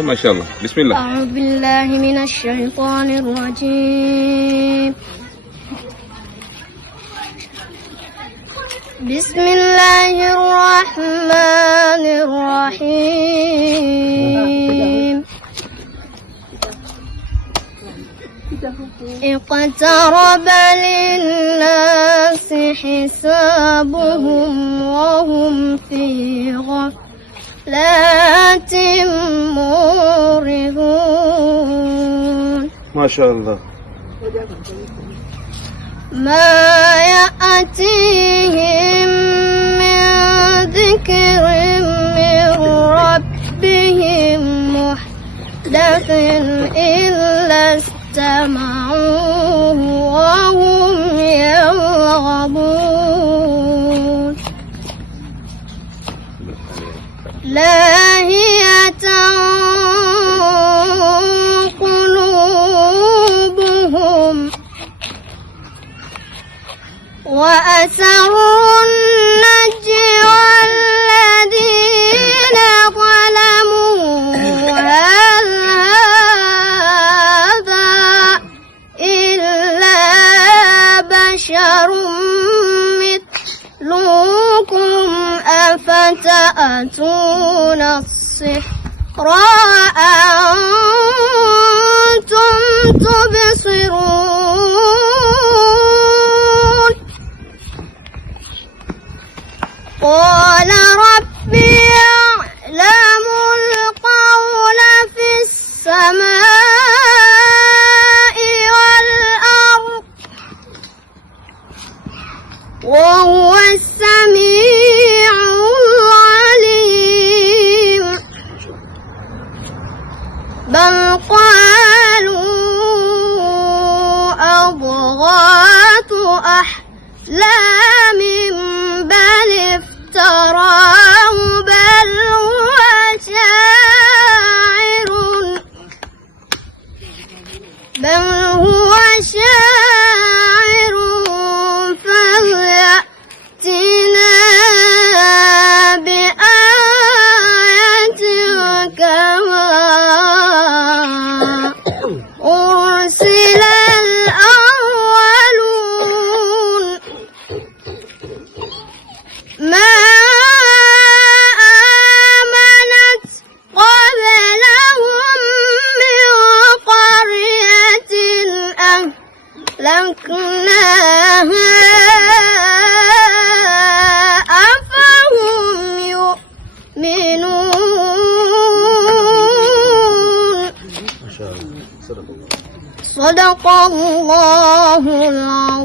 ما شاء الله. بسم الله. أعوذ بالله من الشيطان الرجيم. بسم الله الرحمن الرحيم. اقترب للناس حسابهم وهم في غفلة معرضون. ما شاء الله. ما يأتيهم من ذكر من ربهم محدث إلا استمعوه وهم يرغبون. لاهية قلوبهم وأسروا النجوى الذين ظلموا هل هذا إلا بشر مثلكم أفتأتون السحر وأنتم تبصرون. قال ربي يعلم القول في السماء والأرض وهو السميع العليم. بل قالوا أضغاث أحلام بل افتراه بل هو شاعر فليأتنا بآية كما أرسل الأولون. ما آمنت قبلهم من قرية أهلكناها أفهم يؤمنون. صدق الله العظيم.